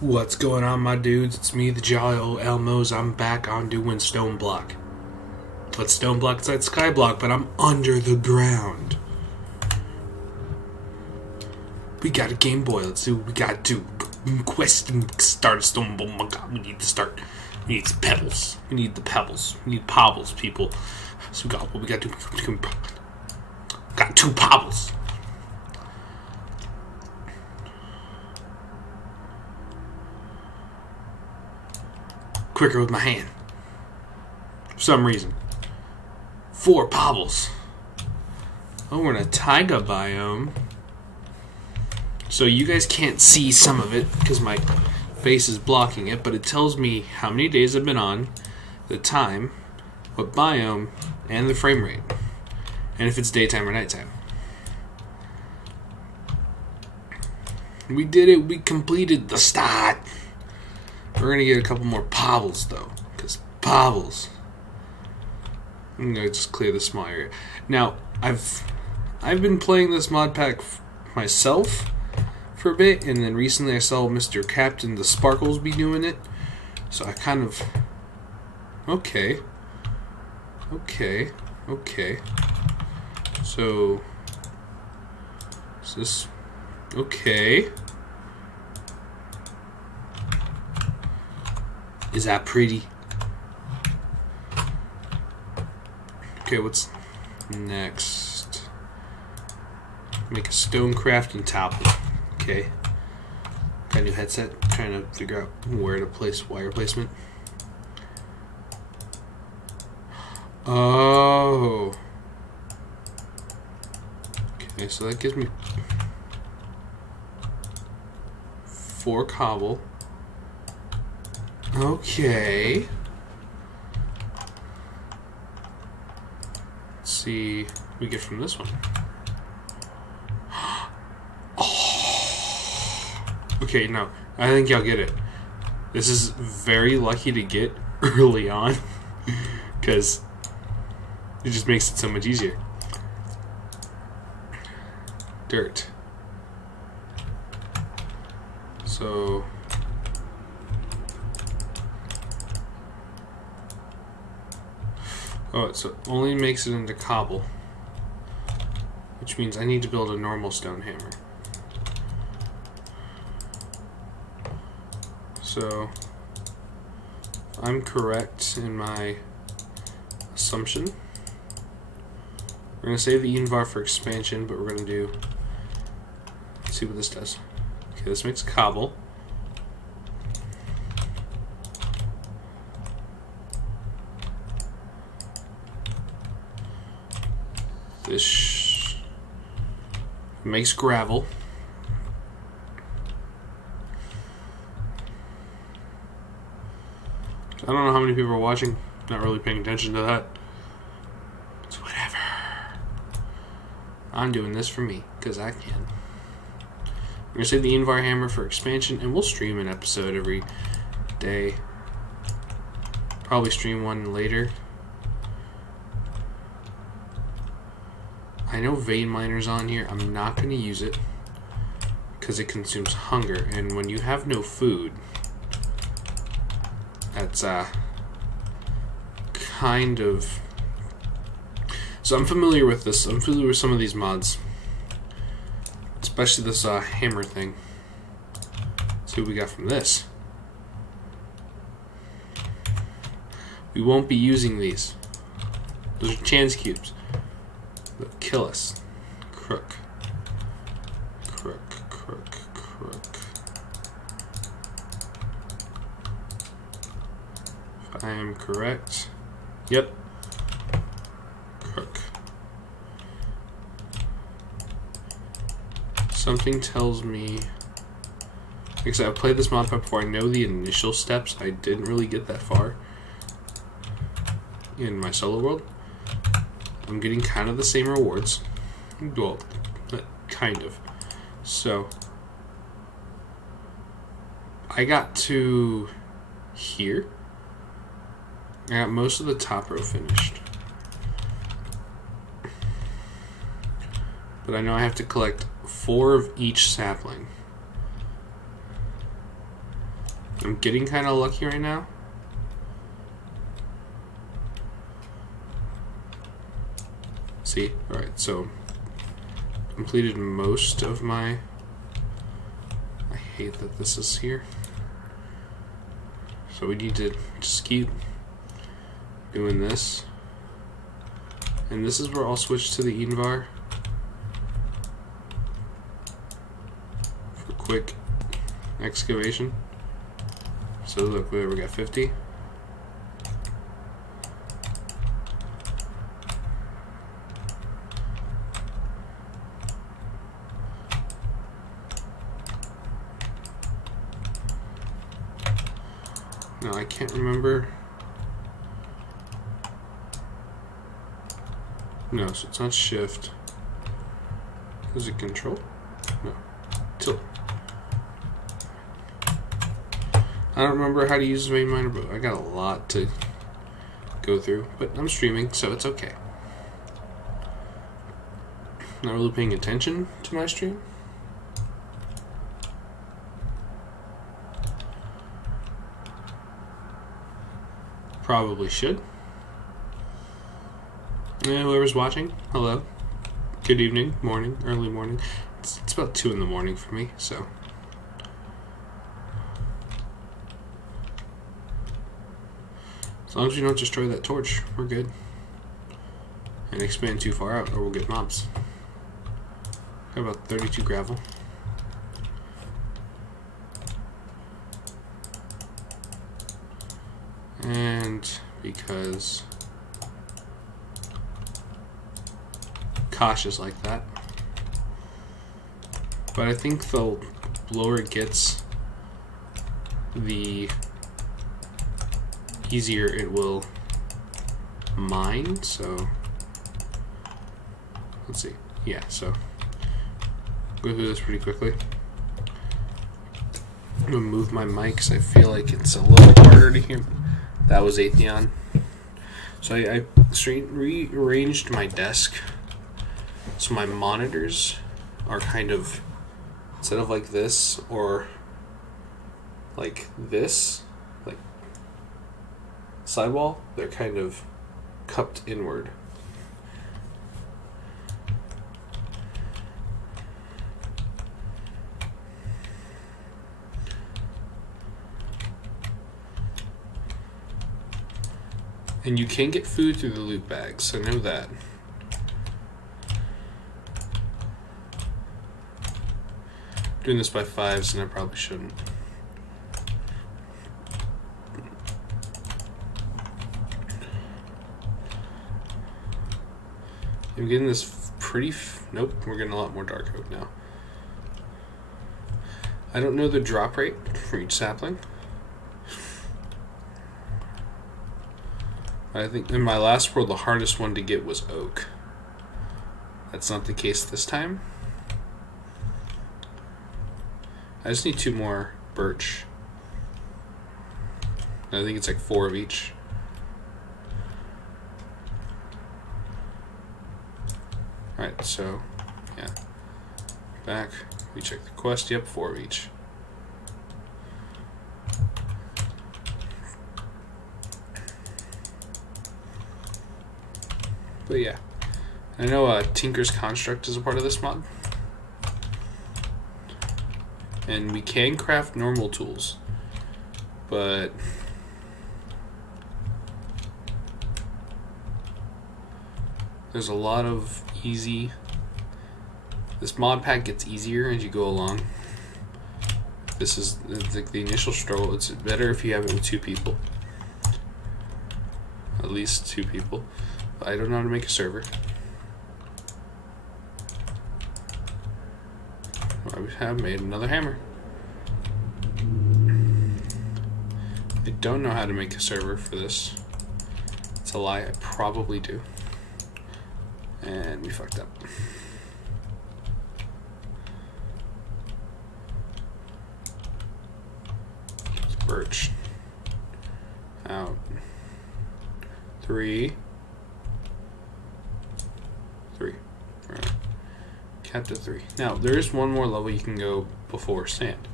What's going on, my dudes? It's me, the Jolly Old Elmos. I'm back on doing Stone Block. Let's Stone Block inside Skyblock, but I'm under the ground. We got a Game Boy. Let's see what we gotta do. Quest and start a stone. Oh my god, we need to start. We need some pebbles. We need the pebbles. We need pebbles, people. So we got what we gotta do. Got 2 pebbles. Quicker with my hand. For some reason. 4 pebbles. Oh, we're in a taiga biome. So you guys can't see some of it because my face is blocking it, but it tells me how many days I've been on, the time, what biome, and the frame rate, and if it's daytime or nighttime. We did it. We completed the start. We're gonna get a couple more pebbles though, because pebbles. I'm gonna just clear the small area. Now I've been playing this mod pack myself for a bit, and then recently I saw Mr. Captain the Sparkles be doing it, so I kind of okay. So is this okay? Is that pretty? Okay, what's next? Make a stone crafting tablet. Okay. Got a new headset. Trying to figure out where to place wire placement. Oh. Okay, so that gives me 4 cobble. Okay. Let's see what we get from this one. Oh. Okay, no. I think y'all get it. This is very lucky to get early on because it just makes it so much easier. Dirt. So oh, so it only makes it into cobble, which means I need to build a normal stone hammer. So I'm correct in my assumption. We're going to save the envar for expansion, but we're going to do, let's see what this does. Okay, this makes cobble. This makes gravel. I don't know how many people are watching. Not really paying attention to that. It's whatever. I'm doing this for me, because I can. I'm going to save the envar hammer for expansion, and we'll stream an episode every day. Probably stream one later. I know vein miner's on here. I'm not going to use it because it consumes hunger, and when you have no food, that's kind of. So I'm familiar with this. I'm familiar with some of these mods, especially this hammer thing. Let's see what we got from this. We won't be using these. Those are chance cubes. They'll kill us. Crook. Crook, crook, crook. If I am correct. Yep. Crook. Something tells me. Like I said, I've played this mod pack before. I know the initial steps. I didn't really get that far in my solo world. I'm getting kind of the same rewards. Well, kind of. So, I got to here. I got most of the top row finished. But I know I have to collect 4 of each sapling. I'm getting kind of lucky right now. See? Alright, so completed most of my... I hate that this is here. So we need to just keep doing this. And this is where I'll switch to the Invar for quick excavation. So look, we got 50. No, I can't remember. No, so it's not shift. Is it control? No. Tilt. I don't remember how to use the main miner, but I got a lot to go through. But I'm streaming, so it's okay. Not really paying attention to my stream. Probably should. Yeah, whoever's watching, hello. Good evening, morning, early morning. It's about 2 in the morning for me, so. As long as we don't destroy that torch, we're good. And expand too far out, or we'll get mobs. Got about 32 gravel. And because Kosh is like that. But I think the lower it gets, the easier it will mine. So let's see. Yeah, so go through this pretty quickly. I'm gonna move my mic because I feel like it's a little harder to hear. That was Atheon. So I rearranged my desk so my monitors are kind of, instead of like this or like this, like sidewall, they're kind of cupped inward. And you can get food through the loot bags, I know that. I'm doing this by 5s and I probably shouldn't. I'm getting this pretty... nope, we're getting a lot more dark oak now. I don't know the drop rate for each sapling. I think in my last world, the hardest one to get was oak. That's not the case this time. I just need 2 more birch. I think it's like 4 of each. Alright, so, yeah. Back, we check the quest, yep, 4 of each. But yeah, I know Tinker's Construct is a part of this mod. And we can craft normal tools, but there's a lot of easy... This mod pack gets easier as you go along. This is like the initial struggle. It's better if you have it with 2 people. At least 2 people. I don't know how to make a server. I have made another hammer. I don't know how to make a server for this. It's a lie, I probably do. And we fucked up. Birch. Out. 3. 3. Right. Capped at 3. Now, there is one more level you can go before sand.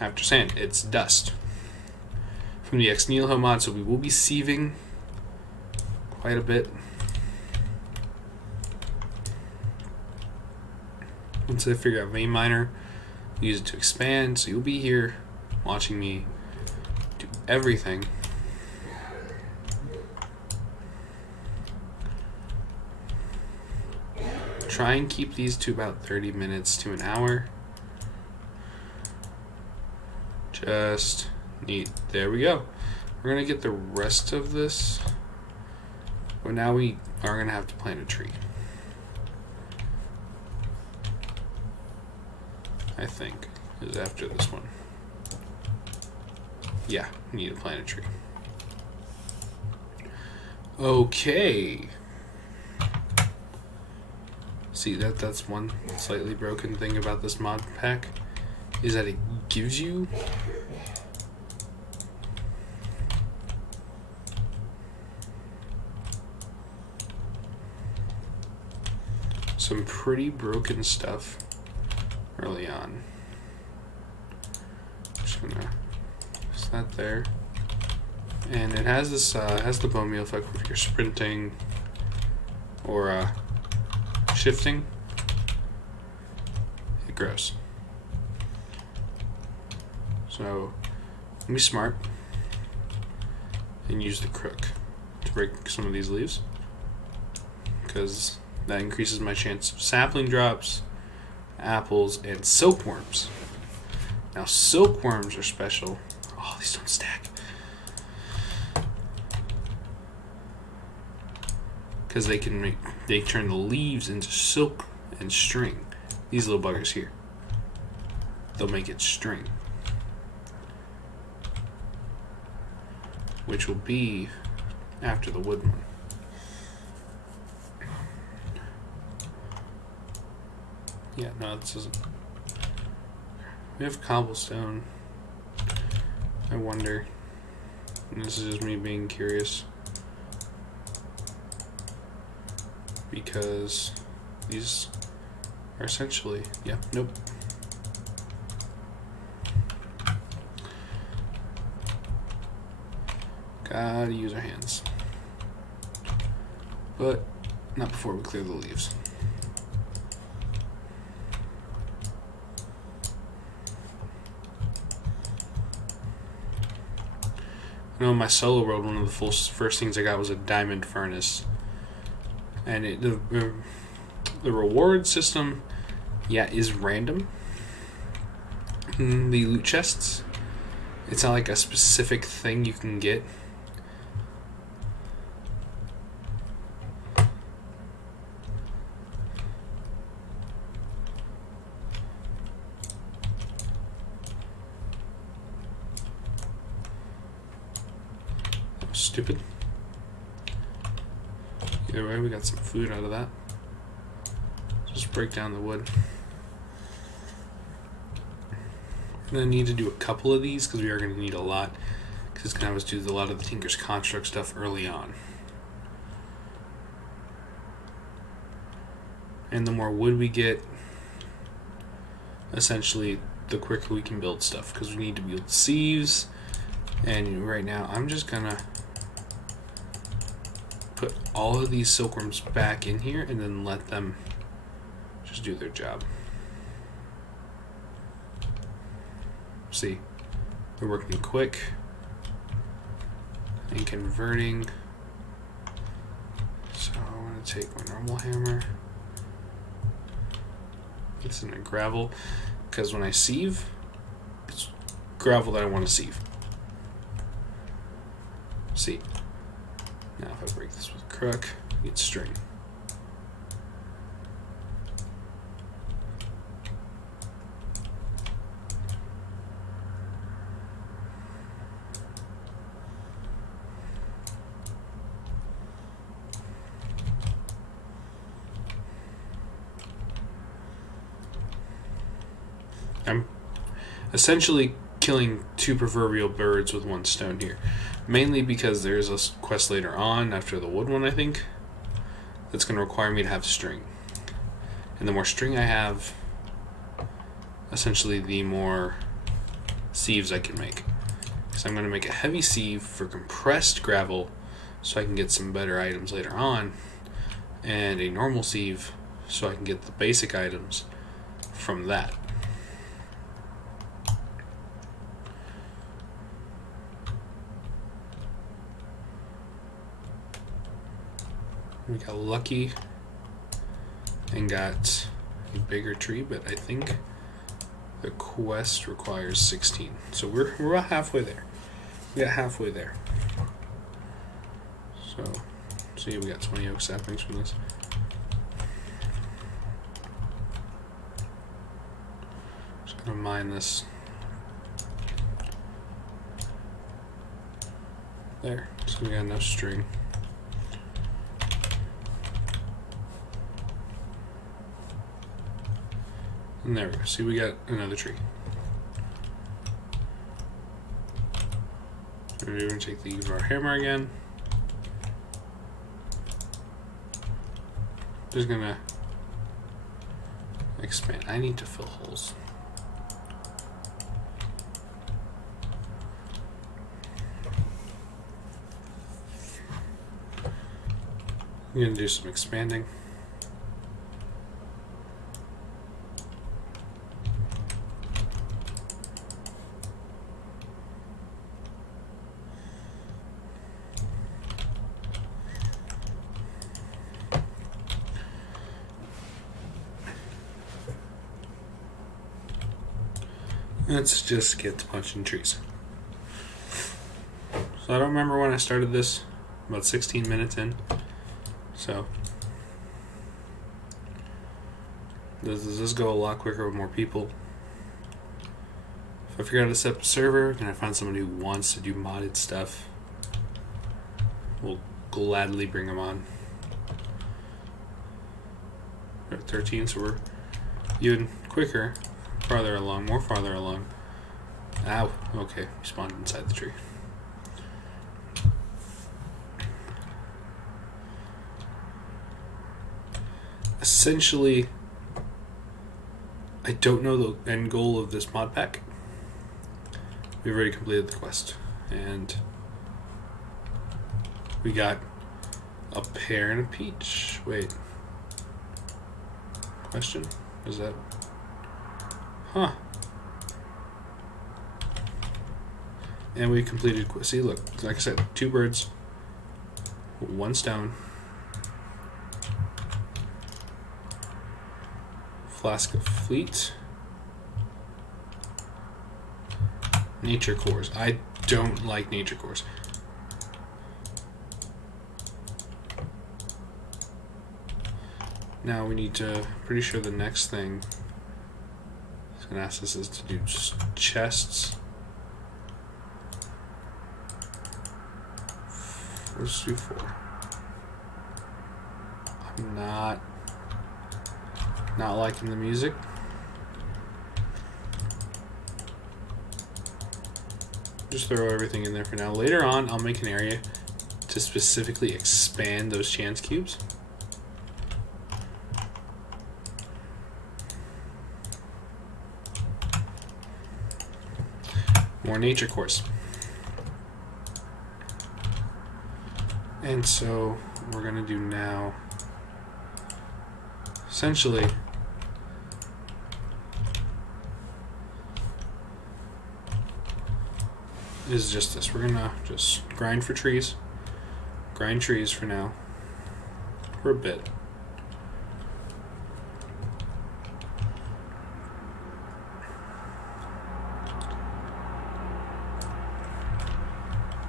After sand, it's dust. from the Xneilho mod, so we will be sieving quite a bit. Once I figure out vein miner, use it to expand, so you'll be here watching me do everything. Try and keep these to about 30 minutes to an hour. Just neat. There we go. We're gonna get the rest of this, but now we are gonna have to plant a tree. I think is after this one. Yeah, we need to plant a tree. Okay. See, that's one slightly broken thing about this mod pack, is that it gives you some pretty broken stuff early on. Just gonna place that there, and it has this has the bone meal effect if you're sprinting or shifting. It grows. So be smart and use the crook to break some of these leaves, because that increases my chance of sapling drops, apples, and silkworms. Now silkworms are special. Oh, these don't stack. Because they turn the leaves into silk and string. These little buggers here, they'll make it string, which will be after the wood one. Yeah, no, this isn't. We have cobblestone. I wonder, and this is just me being curious, because these are essentially, yeah, nope. Gotta use our hands, but not before we clear the leaves. You know, in my solo world, one of the first things I got was a diamond furnace, and the reward system, yeah, is random. The loot chests, it's not like a specific thing you can get. Stupid. Either way, we got some food out of that. Just break down the wood. I'm gonna need to do a couple of these because we are gonna need a lot, because it's gonna have us do a lot of the Tinker's Construct stuff early on. And the more wood we get, essentially, the quicker we can build stuff, because we need to build sieves. And right now, I'm just gonna put all of these silkworms back in here and then let them just do their job. See, they're working quick and converting. So I'm gonna take my normal hammer, it's in a gravel, because when I sieve, it's gravel that I want to sieve. See, now if I break this with crook, I get string. I'm essentially killing two proverbial birds with one stone here. Mainly because there's a quest later on, after the wood one I think, that's going to require me to have string. And the more string I have, essentially the more sieves I can make. because I'm going to make a heavy sieve for compressed gravel so I can get some better items later on, and a normal sieve so I can get the basic items from that. We got lucky and got a bigger tree, but I think the quest requires 16. So we're about halfway there. We got halfway there. So see, we got 20 oak saplings from this. Just gonna mine this. There. So we got enough string. And there we go. See, we got another tree. So we're going to take the use of our hammer again. Just going to expand. I need to fill holes. I'm going to do some expanding. Let's just get to punching trees. So I don't remember when I started this, about 16 minutes in. So does this go a lot quicker with more people? If I figure out to set up a server, can I find somebody who wants to do modded stuff? We'll gladly bring them on. We're at 13, so we're even quicker. Farther along, more farther along. Ow, okay, we spawned inside the tree. Essentially, I don't know the end goal of this mod pack. We've already completed the quest, and we got a pear and a peach. Wait. Question? Is that... Huh. And we completed. See, look, like I said, 2 birds, 1 stone, flask of fleet, nature cores. I don't like nature cores. Now we need to. Pretty sure the next thing. And ask us is to do chests. Let's do 4. I'm not liking the music. Just throw everything in there for now. Later on, I'll make an area to specifically expand those chance cubes. More nature cores. And so we're going to do now, essentially, is just this. We're going to just grind for trees. Grind trees for now. For a bit.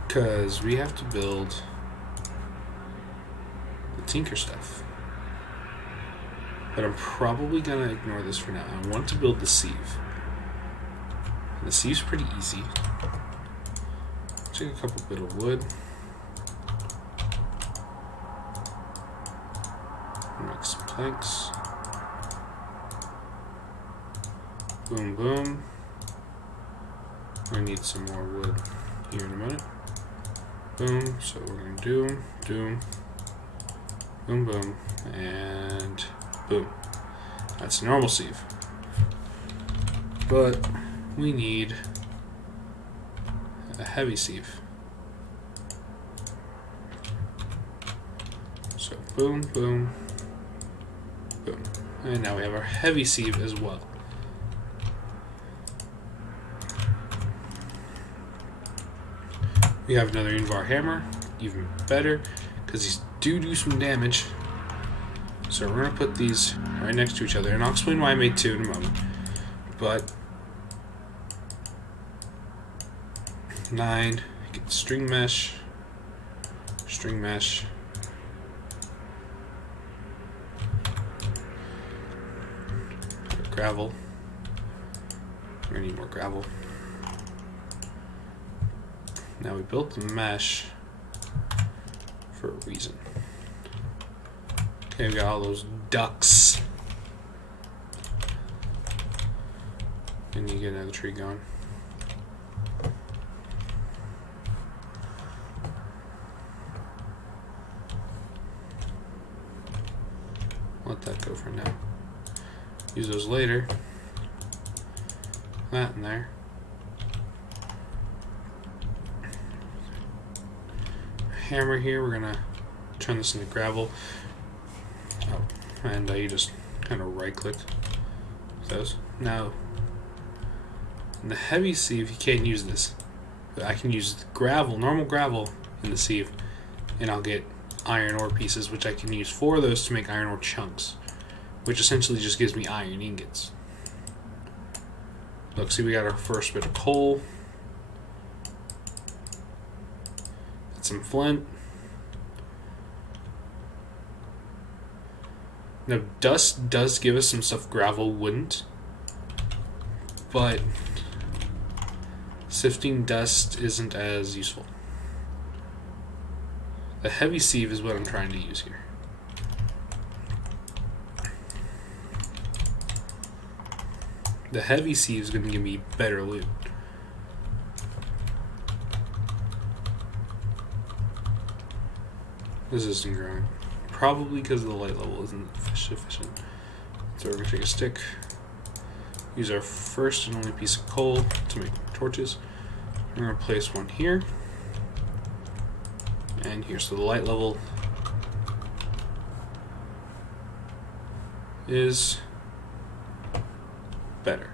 Because we have to build the tinker stuff. But I'm probably going to ignore this for now. I want to build the sieve. And the sieve's pretty easy. Take a couple bit of wood. Make some planks. Boom, boom. I need some more wood here in a minute. Boom, so we're going to do, boom, boom, and boom. That's normal sieve. But we need a heavy sieve. So boom, boom, boom. And now we have our heavy sieve as well. We have another Invar hammer, even better, because these do some damage. So we're going to put these right next to each other, and I'll explain why I made two in a moment. But 9, get string mesh, gravel. We're going to need more gravel. Now we built the mesh for a reason. Okay, we got all those ducks. And you get another tree going. Let that go for now. Use those later. That in there. Hammer here, we're gonna turn this into gravel. Oh, and you just kind of right click those. Now, in the heavy sieve, you can't use this. But I can use gravel, normal gravel, in the sieve, and I'll get iron ore pieces, which I can use 4 of those to make iron ore chunks, which essentially just gives me iron ingots. Look, see, we got our first bit of coal. Some flint. Now, dust does give us some stuff gravel wouldn't, but sifting dust isn't as useful. The heavy sieve is what I'm trying to use here. The heavy sieve is going to give me better loot. This isn't growing. Probably because the light level isn't sufficient. So we're going to take a stick, use our first and only piece of coal to make torches. We're going to place one here and here. So the light level is better.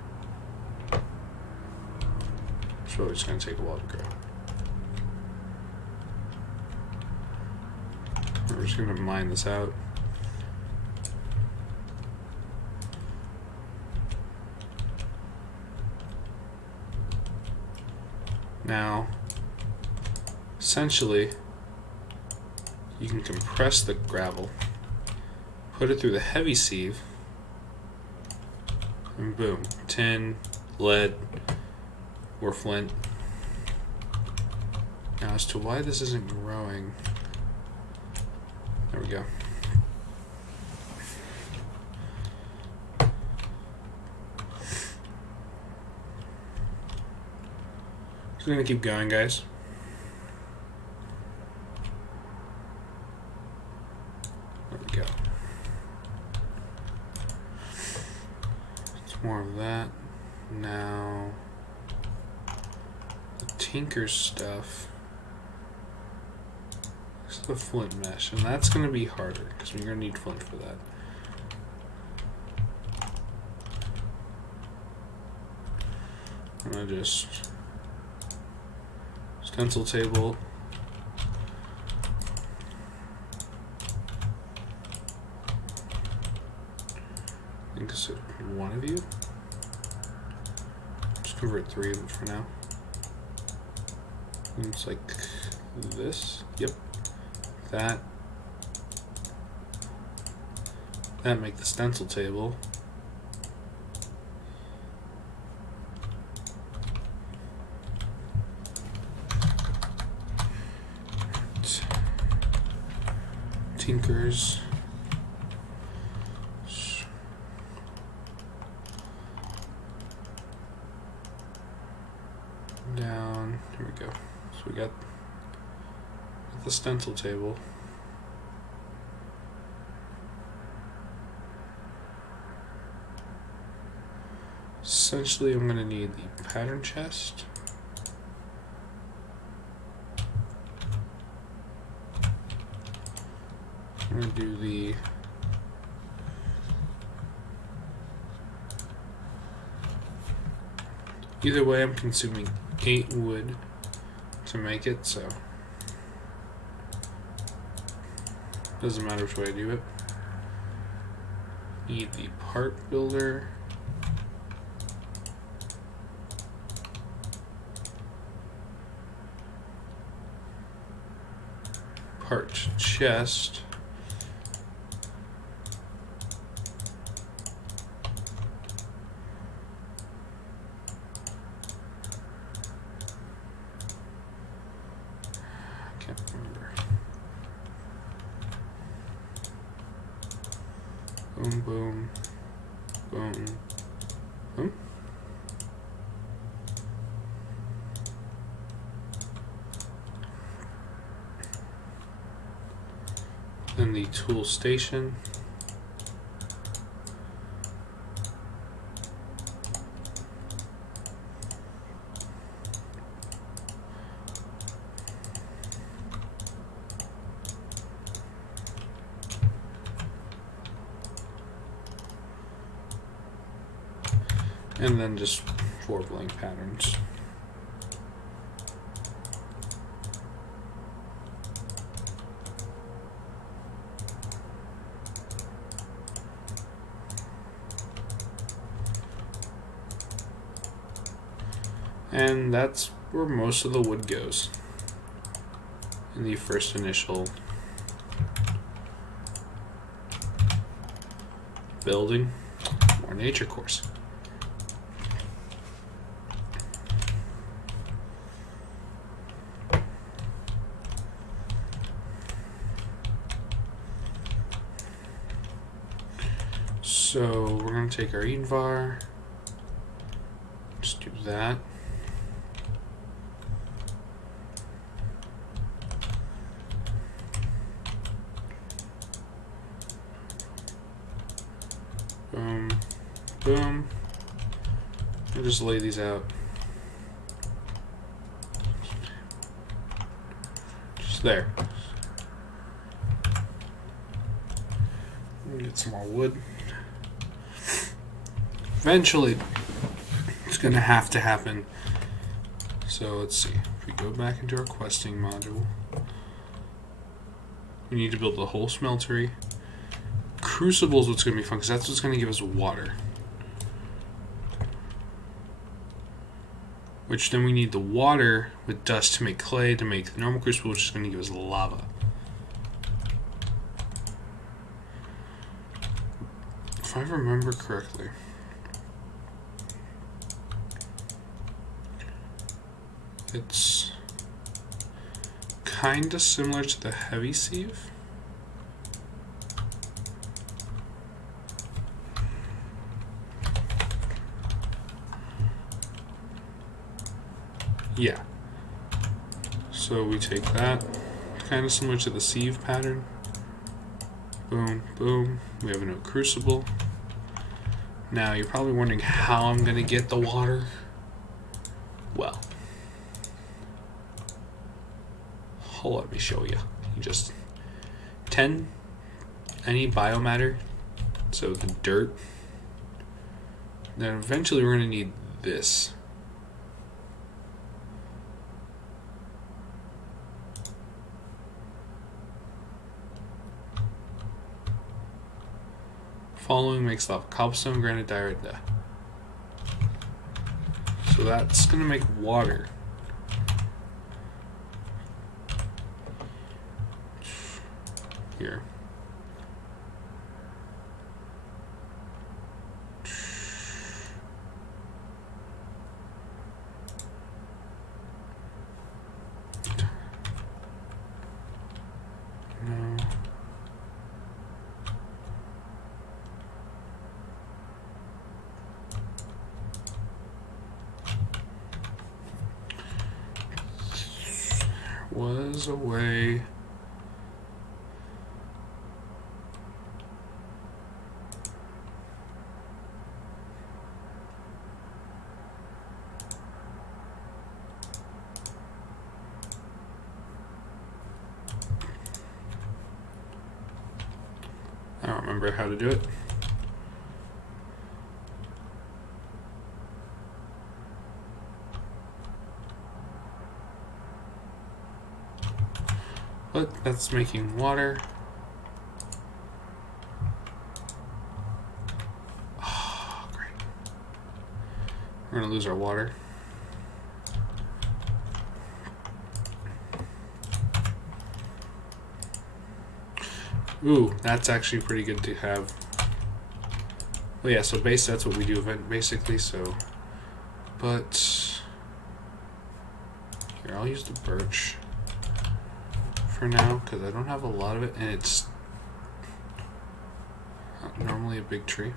So it's going to take a while to grow. We're just going to mine this out. Now, essentially, you can compress the gravel, put it through the heavy sieve, and boom, tin, lead, or flint. Now, as to why this isn't growing, there we go. So we're gonna keep going, guys. There we go. It's more of that. Now, the tinker stuff. It's the flint mesh, and that's going to be harder because we're going to need flint for that. I'm going to just stencil table. I think it's one of you. Just convert 3 of them for now. And it's like this. Yep. That make the stencil table. Tinkers. Down. Here we go. So we got the stencil table. Essentially, I'm going to need the pattern chest. I'm going to do the either way. I'm consuming 8 wood to make it, so doesn't matter which way I do it. Need the part builder. Part chest. Can't remember. Boom, boom, boom, boom. Then the tool station. And then just 4 blank patterns. And that's where most of the wood goes in the first initial building or nature course. So we're going to take our Edenvar, just do that. Boom, boom, and just lay these out. Just there. Get some more wood. Eventually, it's going to have to happen. So let's see. If we go back into our questing module, we need to build the whole smeltery. Crucible is what's going to be fun because that's what's going to give us water. Which then we need the water with dust to make clay to make the normal crucible, which is going to give us lava. If I remember correctly, it's kind of similar to the heavy sieve. Yeah. So we take that, kind of similar to the sieve pattern. Boom, boom. We have a no crucible. Now you're probably wondering how I'm going to get the water. Well, let me show you. You just 10 any biomatter, so the dirt. Then eventually we're going to need this. Following makes lava, cobblestone, granite, diorite. So that's going to make water. Here. No. Was a way. remember how to do it. But that's making water. Oh, great. We're gonna lose our water. Ooh, that's actually pretty good to have. Well, yeah, so base, that's what we do basically, so. But here, I'll use the birch for now, because I don't have a lot of it, and it's not normally a big tree.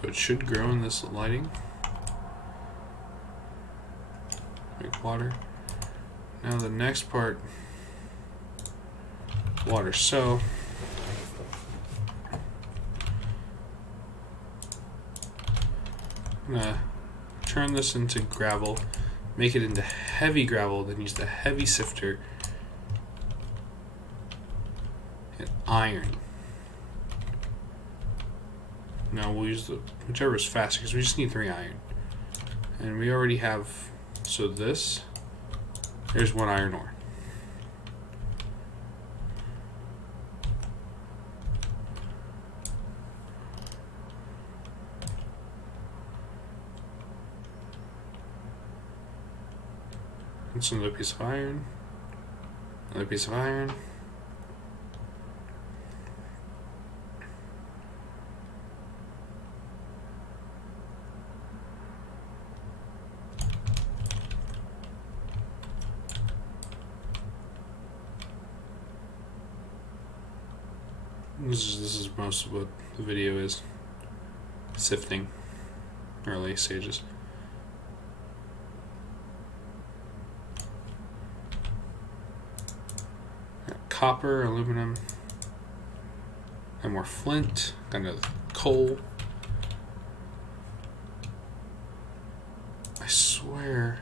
So it should grow in this lighting. Make water. Now the next part, water. So I'm gonna turn this into gravel, make it into heavy gravel, then use the heavy sifter and iron. Now we'll use the whichever is faster because we just need 3 iron, and we already have. So this, there's 1 iron ore. It's another piece of iron, another piece of iron. This is most of what the video is. Sifting, early stages. Got copper, aluminum, and more flint, got another coal. I swear.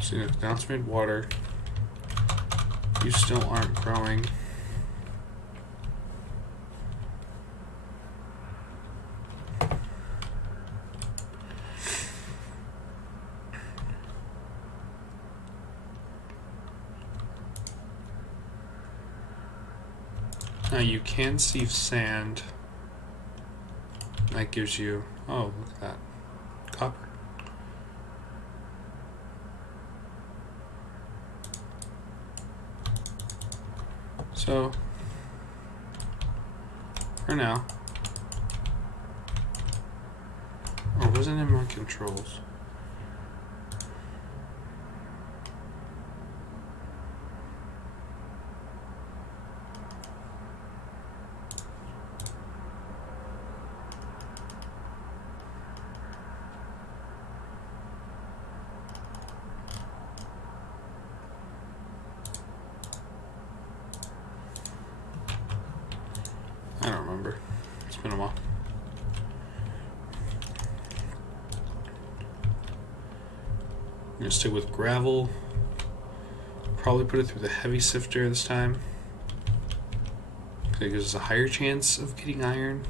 So now it's made water. You still aren't growing. Now you can sieve sand. That gives you, oh, look at that, copper. So, for now, or wasn't in my controls? I don't remember. It's been a while. I'm gonna stick with gravel. Probably put it through the heavy sifter this time. It gives us a higher chance of getting iron.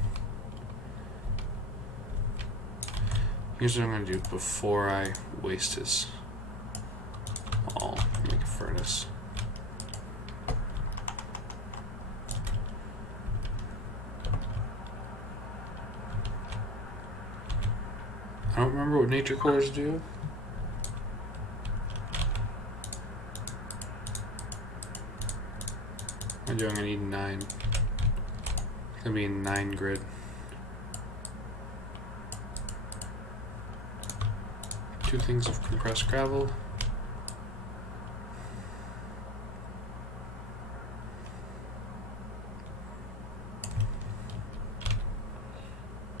Here's what I'm gonna do before I waste this. I'll make a furnace. I don't remember what nature cores do. I'm gonna need 9. It's gonna be a 9 grid. Two things of compressed gravel.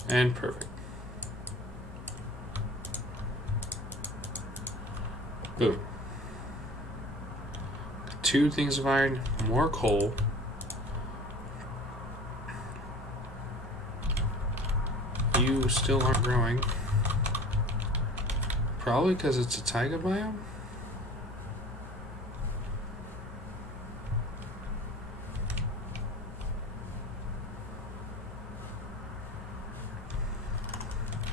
And perfect. Boom. 2 things of iron, more coal. You still aren't growing. Probably because it's a taiga biome.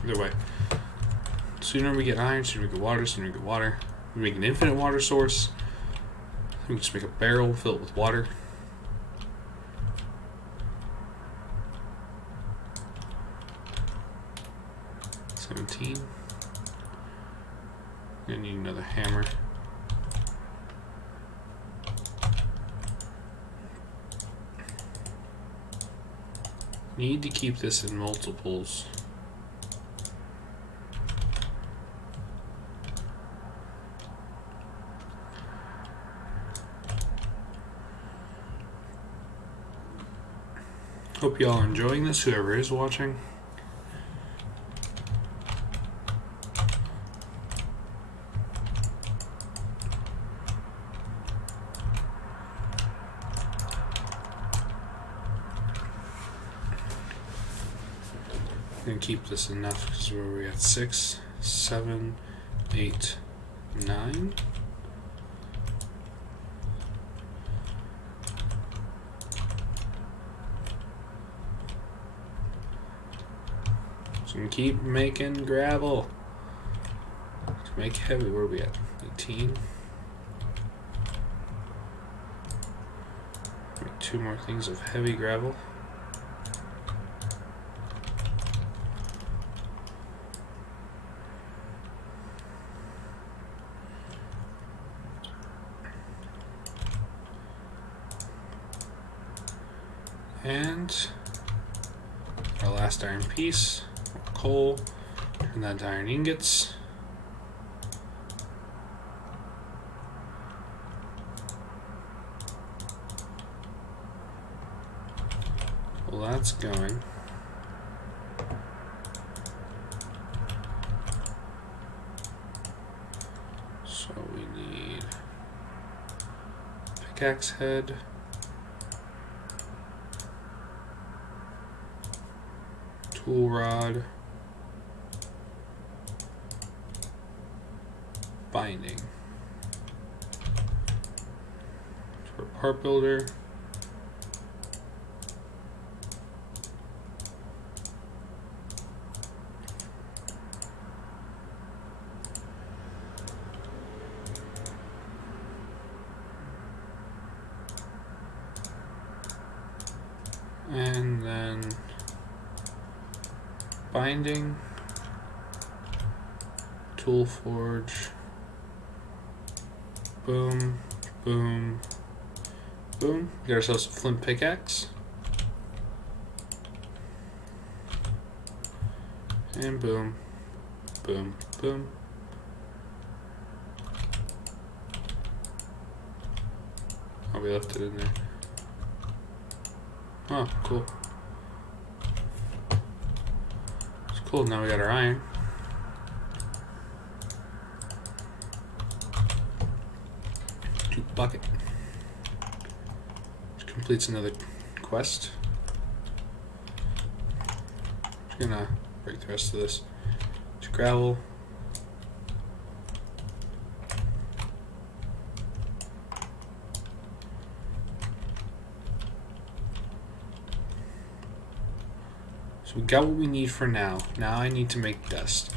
Either way. Sooner we get iron, sooner we get water, sooner we get water. We make an infinite water source. We can just make a barrel, fill it with water. $17. I need another hammer. Need to keep this in multiples. Hope y'all are enjoying this, whoever is watching. I'm gonna keep this enough because we're at 6, 7, 8, 9. So we keep making gravel. To make heavy, where are we at? 18. Make 2 more things of heavy gravel. And our last iron piece, coal, turn that to iron ingots. Well, that's going. So we need pickaxe head. Tool rod, binding for part builder, and then binding, tool forge, boom, boom, boom. Get ourselves a flint pickaxe. And boom, boom, boom. Oh, we left it in there. Oh, cool. Cool, now we got our iron. Bucket. Which completes another quest. Just gonna break the rest of this. Just gravel. So we got what we need for now. Now I need to make dust.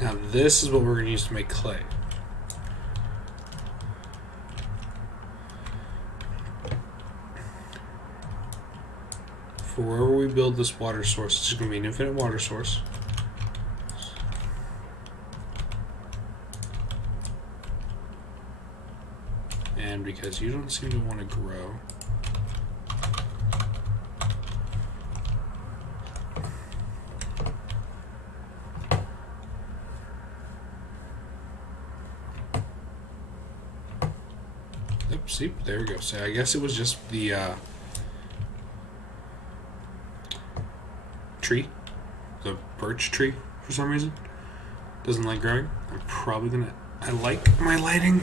Now this is what we're going to use to make clay. For wherever we build this water source, it's going to be an infinite water source. because you don't seem to want to grow. Oops, see, there we go. So I guess it was just the tree, the birch tree, for some reason. Doesn't like growing. I'm probably gonna. I like my lighting.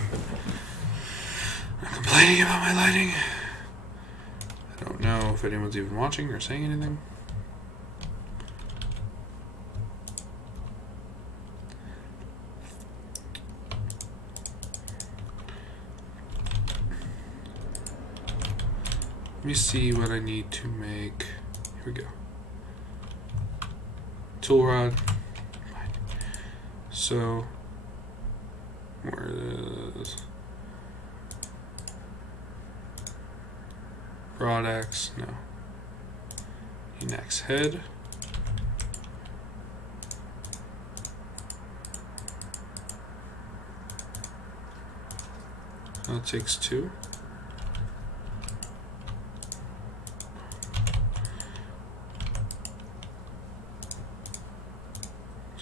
I'm complaining about my lighting. I don't know if anyone's even watching or saying anything. Let me see what I need to make. Here we go. Tool rod. So, where is rod axe? No. An axe head. That takes 2.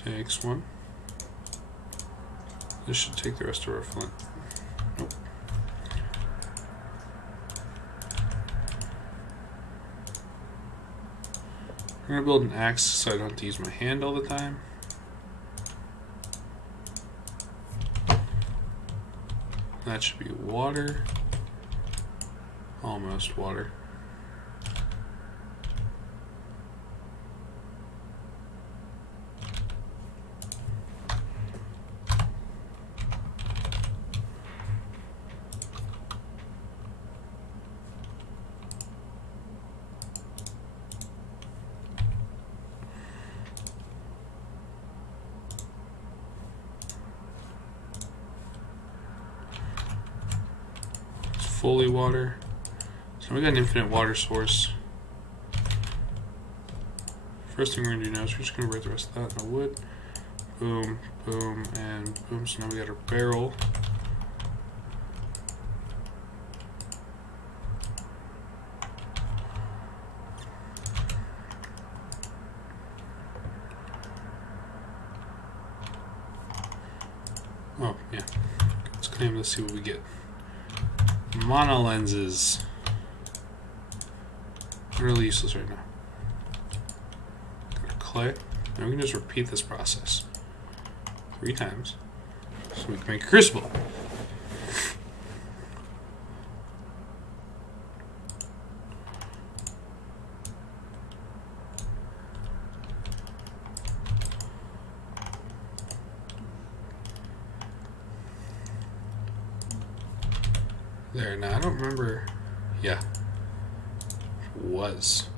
Takes 1. This should take the rest of our flint. Nope. I'm gonna build an axe so I don't have to use my hand all the time. That should be water. Almost water. Fully water. So we got an infinite water source. First thing we're gonna do now is we're just gonna write the rest of that in the wood. Boom, boom, and boom. So now we got our barrel. Oh, yeah. Let's claim this, see what we get. Mono lenses. Really useless right now. Got our clay. Now we can just repeat this process 3 times so we can make a crucible. There, now I don't remember. Yeah. Was.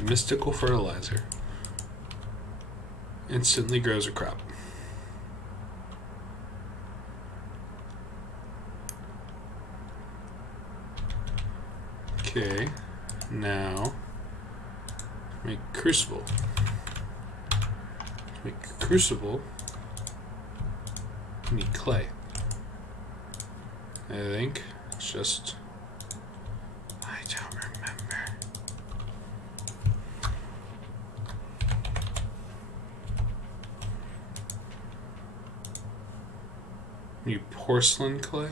Mystical fertilizer. Instantly grows a crop. Okay, now make crucible. Make a crucible. We need clay. I think it's just. I don't remember. Need porcelain clay.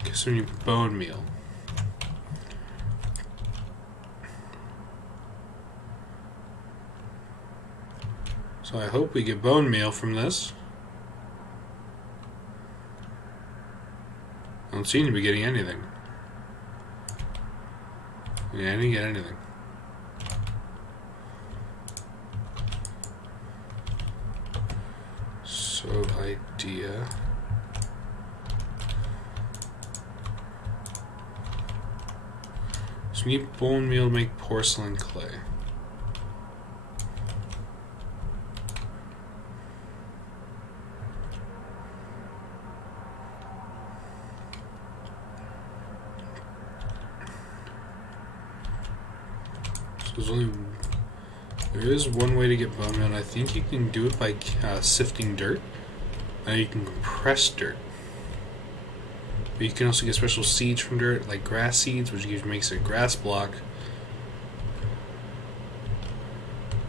Okay, so we need bone meal. So I hope we get bone meal from this. I don't seem to be getting anything. Yeah, I didn't get anything. So idea. So we need bone meal to make porcelain clay. There's only There is one way to get bone meal, and I think you can do it by sifting dirt. You can compress dirt. But you can also get special seeds from dirt, like grass seeds, which makes a grass block.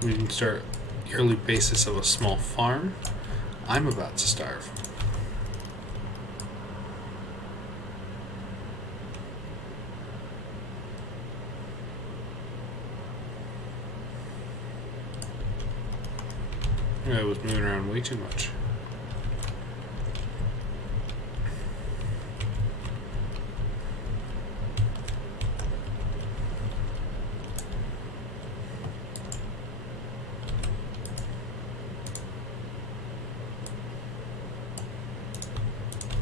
We can start yearly basis of a small farm. I'm about to starve. I was moving around way too much.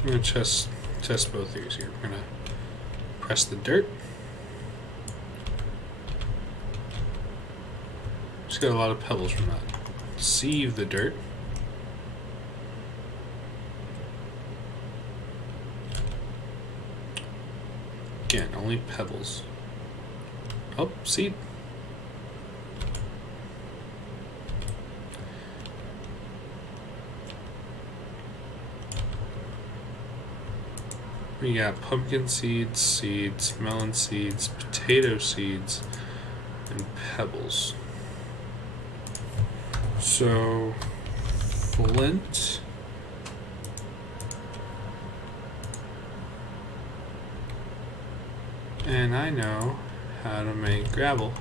I'm going to test both these here. We're going to press the dirt. Just got a lot of pebbles from that. Sieve the dirt. Again, only pebbles. Oh, seed. We got pumpkin seeds, melon seeds, potato seeds, and pebbles. So, flint. And I know how to make gravel.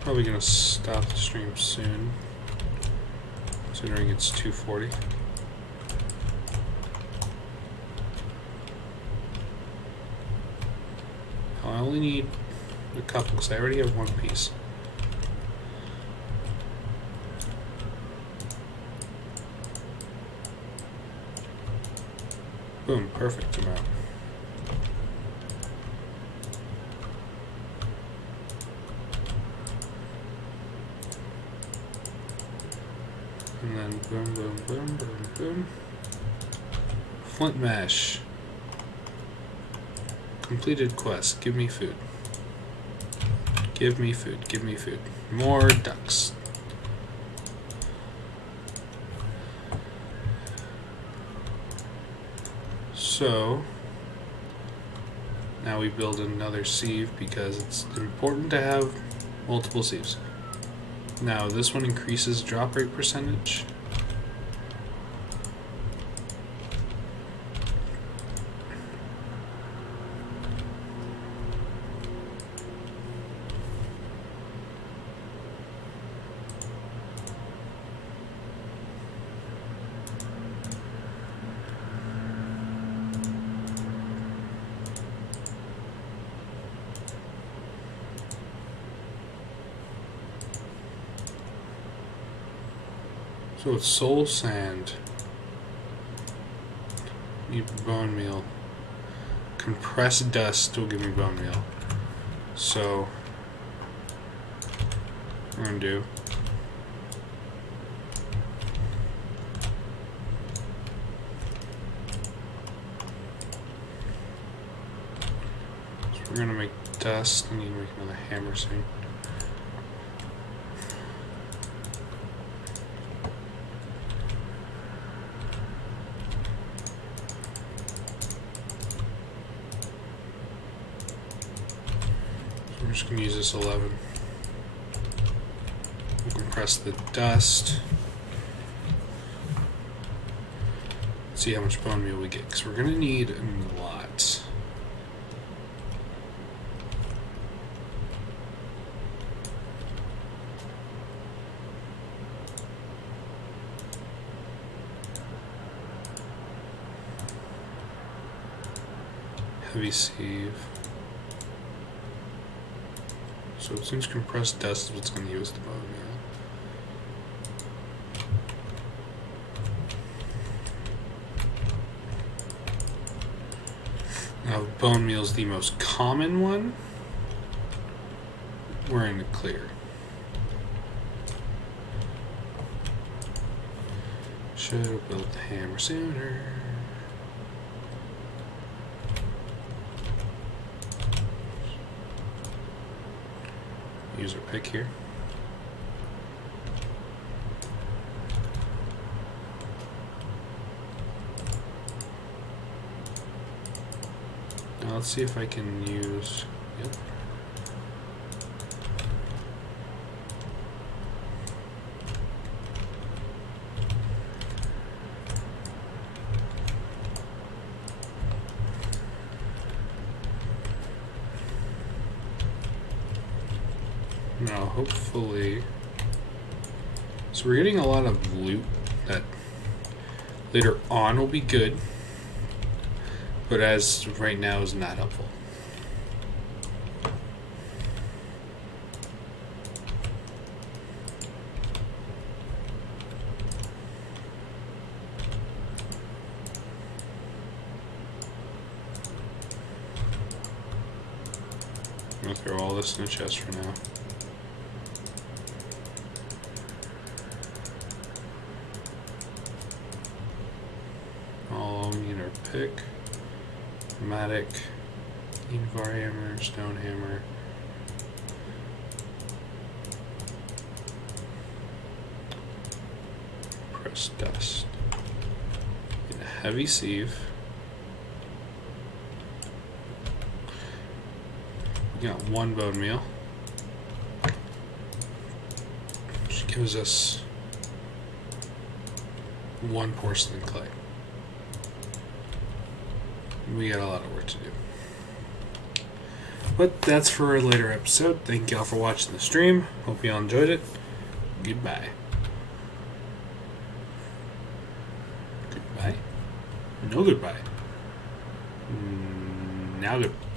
Probably gonna stop the stream soon, considering it's 2:40. I only need a couple because I already have one piece. Boom, perfect amount. And then boom, boom, boom, boom, boom. Flint mash. Completed quest. Give me food. Give me food. Give me food. More ducks. So now we build another sieve because it's important to have multiple sieves. Now this one increases drop rate percentage. So it's soul sand. Need bone meal. Compressed dust will give me bone meal. So we're gonna do we're gonna make dust. I need to make another hammer soon. I'm just going to use this 11. We'll compress the dust. See how much bone meal we get, because we're going to need a lot. Heavy sieve. So it seems compressed dust is what's going to give us the bone meal. Now bone meal is the most common one. We're in the clear. Should have built the hammer sooner. Use our pick here. Now let's see if I can use. Yep. Now, hopefully, so we're getting a lot of loot that later on will be good, but as right now is not helpful. I'm gonna throw all this in the chest for now. Pick, matic, var hammer, stone hammer. Press dust. Get a heavy sieve. We got one bone meal, which gives us one porcelain clay. We got a lot of work to do. But that's for a later episode. Thank y'all for watching the stream. Hope y'all enjoyed it. Goodbye. Goodbye? No goodbye. Now goodbye.